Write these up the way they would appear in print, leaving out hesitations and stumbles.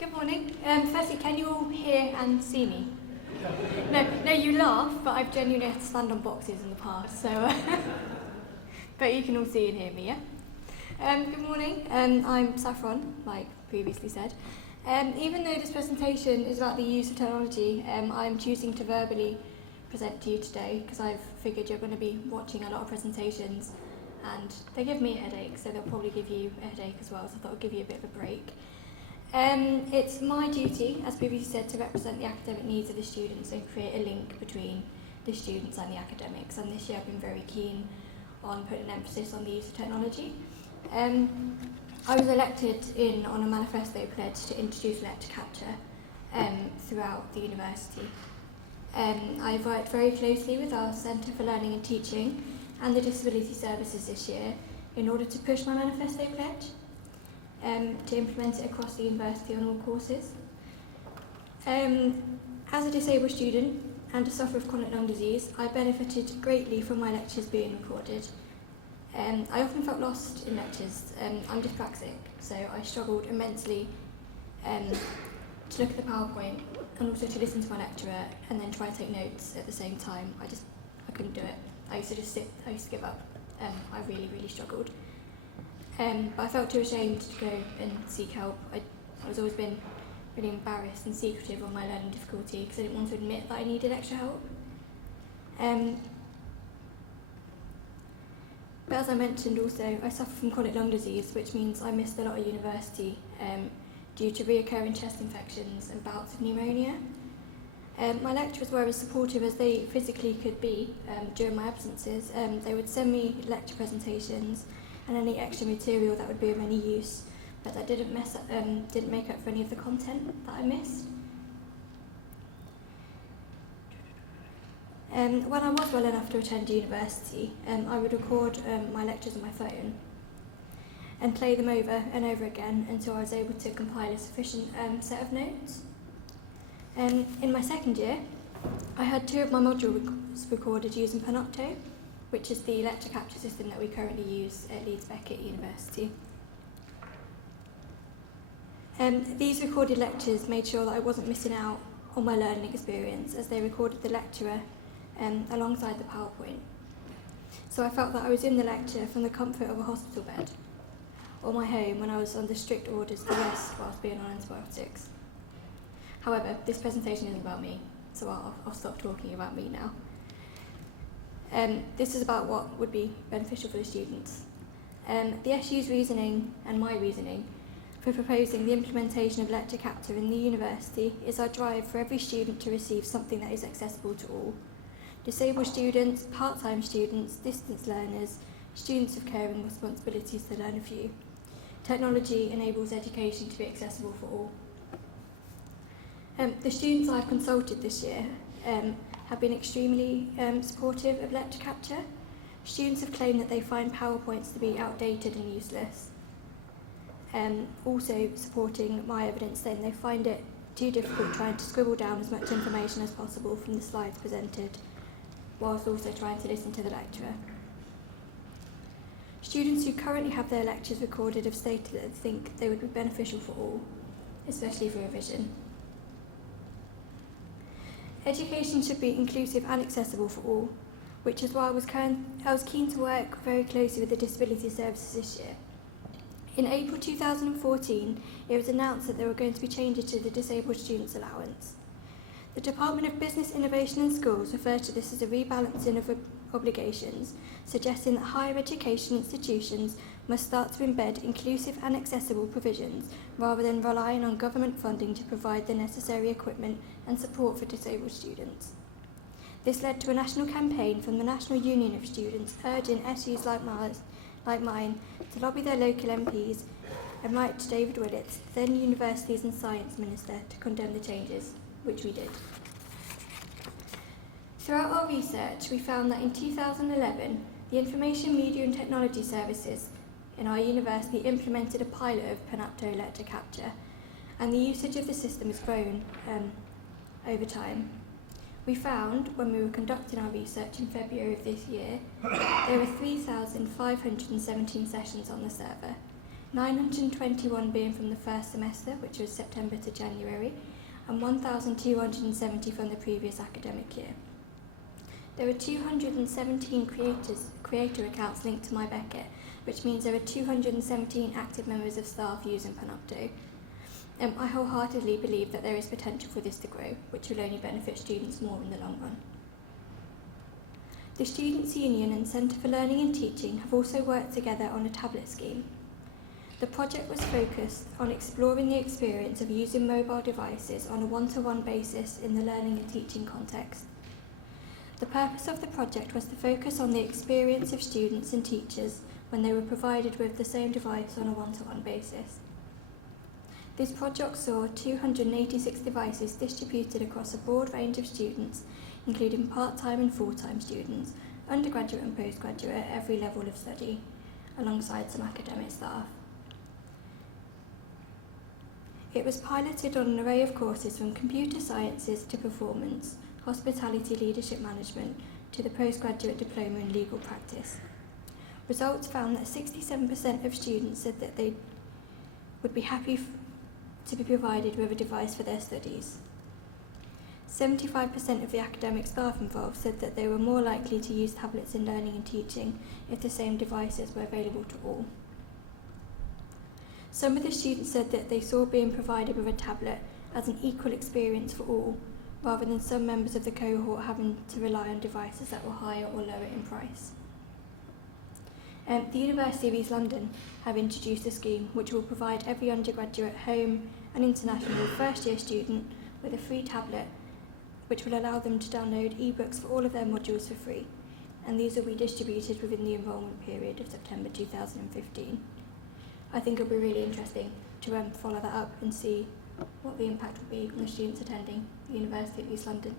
Good morning. Firstly, can you all hear and see me? No, you laugh, but I've genuinely had to stand on boxes in the past, so but you can all see and hear me, yeah? Good morning. I'm Saffron, like previously said. Even though this presentation is about the use of technology, I'm choosing to verbally present to you today because I've figured you're going to be watching a lot of presentations and they give me a headache, so they'll probably give you a headache as well, so I thought I'd give you a bit of a break. It's my duty, as previously said, to represent the academic needs of the students and create a link between the students and the academics. And this year I've been very keen on putting an emphasis on the use of technology. I was elected in on a manifesto pledge to introduce lecture capture throughout the university. I've worked very closely with our Centre for Learning and Teaching and the Disability Services this year in order to push my manifesto pledge. To implement it across the university on all courses. As a disabled student and a sufferer of chronic lung disease, I benefited greatly from my lectures being recorded. I often felt lost in lectures. I'm dyspraxic, so I struggled immensely to look at the PowerPoint and also to listen to my lecturer and then try to take notes at the same time. I couldn't do it. I used to just sit, I used to give up. I really struggled. But I felt too ashamed to go and seek help. I was always been really embarrassed and secretive on my learning difficulty because I didn't want to admit that I needed extra help. But as I mentioned also, I suffer from chronic lung disease, which means I missed a lot of university due to reoccurring chest infections and bouts of pneumonia. My lecturers were as supportive as they physically could be during my absences. They would send me lecture presentations and any extra material that would be of any use, but that didn't make up for any of the content that I missed. When I was well enough to attend university, I would record my lectures on my phone and play them over and over again until I was able to compile a sufficient set of notes. In my second year, I had 2 of my modules recorded using Panopto, which is the lecture capture system that we currently use at Leeds Beckett University. These recorded lectures made sure that I wasn't missing out on my learning experience as they recorded the lecturer alongside the PowerPoint. So I felt that I was in the lecture from the comfort of a hospital bed or my home when I was under strict orders to rest whilst being on antibiotics. However, this presentation isn't about me, so I'll stop talking about me now. This is about what would be beneficial for the students. The SU's reasoning and my reasoning for proposing the implementation of lecture capture in the university is our drive for every student to receive something that is accessible to all. Disabled students, part-time students, distance learners, students of caring responsibilities to learn a few. Technology enables education to be accessible for all. The students I've consulted this year have been extremely supportive of lecture capture. Students have claimed that they find PowerPoints to be outdated and useless. Also supporting my evidence saying they find it too difficult trying to scribble down as much information as possible from the slides presented, whilst also trying to listen to the lecturer. Students who currently have their lectures recorded have stated that they think they would be beneficial for all, especially for revision. Education should be inclusive and accessible for all, which is why I was keen to work very closely with the Disability Services this year. In April 2014, it was announced that there were going to be changes to the Disabled Students Allowance. The Department of Business, Innovation and Schools referred to this as a rebalancing of obligations, suggesting that higher education institutions must start to embed inclusive and accessible provisions rather than relying on government funding to provide the necessary equipment and support for disabled students. This led to a national campaign from the National Union of Students urging SUs like mine to lobby their local MPs and write to David Willits, then Universities and Science Minister, to condemn the changes, which we did. Throughout our research, we found that in 2011, the Information, Media and Technology Services in our university implemented a pilot of Panopto lecture capture, and the usage of the system has grown over time. We found, when we were conducting our research in February of this year, there were 3,517 sessions on the server, 921 being from the first semester, which was September to January, and 1,270 from the previous academic year. There are 217 creator accounts linked to My Beckett, which means there are 217 active members of staff using Panopto. I wholeheartedly believe that there is potential for this to grow, which will only benefit students more in the long run. The Students' Union and Centre for Learning and Teaching have also worked together on a tablet scheme. The project was focused on exploring the experience of using mobile devices on a one-to-one basis in the learning and teaching context. The purpose of the project was to focus on the experience of students and teachers when they were provided with the same device on a one-to-one basis. This project saw 286 devices distributed across a broad range of students, including part-time and full-time students, undergraduate and postgraduate at every level of study, alongside some academic staff. It was piloted on an array of courses from computer sciences to performance, hospitality leadership management, to the postgraduate diploma in legal practice. Results found that 67% of students said that they would be happy to be provided with a device for their studies. 75% of the academic staff involved said that they were more likely to use tablets in learning and teaching if the same devices were available to all. Some of the students said that they saw being provided with a tablet as an equal experience for all, rather than some members of the cohort having to rely on devices that were higher or lower in price. The University of East London have introduced a scheme which will provide every undergraduate, home and international first-year student with a free tablet, which will allow them to download ebooks for all of their modules for free, and these will be distributed within the enrolment period of September 2015. I think it'll be really interesting to follow that up and see what the impact will be on the students attending the University of East London.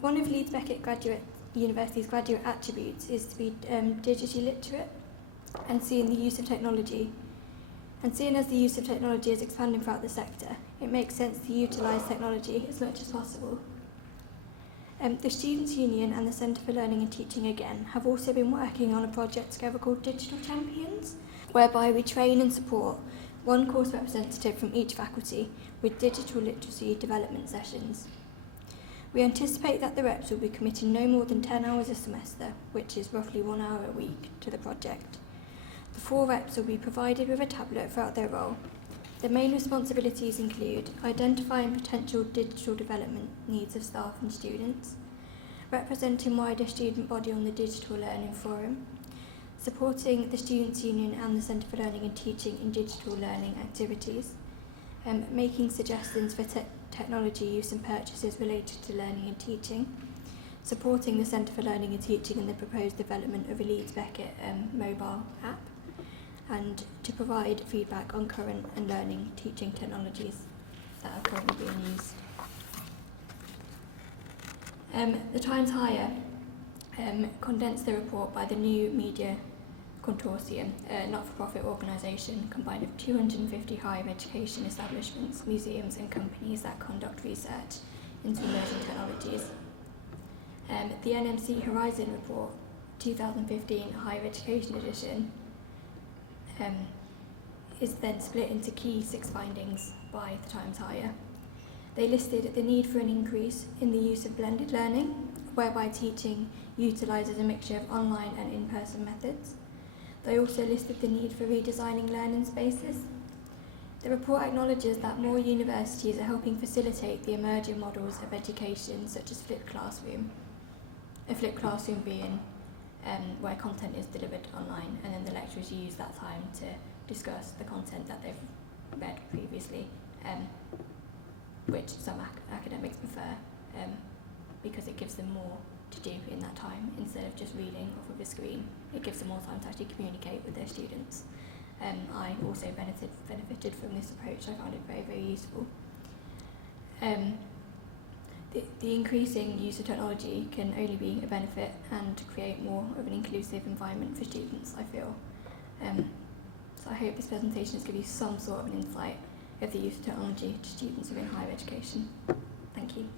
One of Leeds Beckett University's graduate attributes is to be digitally literate and seeing the use of technology. And seeing as the use of technology is expanding throughout the sector, it makes sense to utilise technology as much as possible. The Students' Union and the Centre for Learning and Teaching again have also been working on a project together called Digital Champions, whereby we train and support one course representative from each faculty with digital literacy development sessions. We anticipate that the reps will be committing no more than 10 hours a semester, which is roughly 1 hour a week, to the project. The 4 reps will be provided with a tablet throughout their role. The main responsibilities include identifying potential digital development needs of staff and students, representing wider student body on the Digital Learning Forum, supporting the Students' Union and the Centre for Learning and Teaching in digital learning activities, making suggestions for technology use and purchases related to learning and teaching, supporting the Centre for Learning and Teaching in the proposed development of a Leeds Beckett mobile app, and to provide feedback on current and learning teaching technologies that are currently being used. The Times Higher condensed the report by the New Media Consortium, a not-for-profit organisation combined of 250 higher education establishments, museums and companies that conduct research into emerging technologies. The NMC Horizon Report 2015 Higher Education Edition is then split into key 6 findings by the Times Higher. They listed the need for an increase in the use of blended learning, whereby teaching utilises a mixture of online and in-person methods. They also listed the need for redesigning learning spaces. The report acknowledges that more universities are helping facilitate the emerging models of education, such as flipped classroom. A flipped classroom being where content is delivered online and then the lecturers use that time to discuss the content that they've read previously, which some academics prefer because it gives them more to do in that time instead of just reading off of a screen. It gives them more time to actually communicate with their students. I also benefited from this approach. I found it very, very useful. The increasing use of technology can only be a benefit and create more of an inclusive environment for students, I feel. So I hope this presentation has given you some sort of an insight of the use of technology to students within higher education. Thank you.